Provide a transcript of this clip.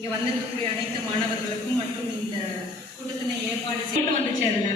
இங்கே வந்திருக்கக்கூடிய அனைத்து மாணவர்களுக்கும் மற்றும் இந்த கூட்டத்தினை ஏற்பாடு செய்து வந்து சேரல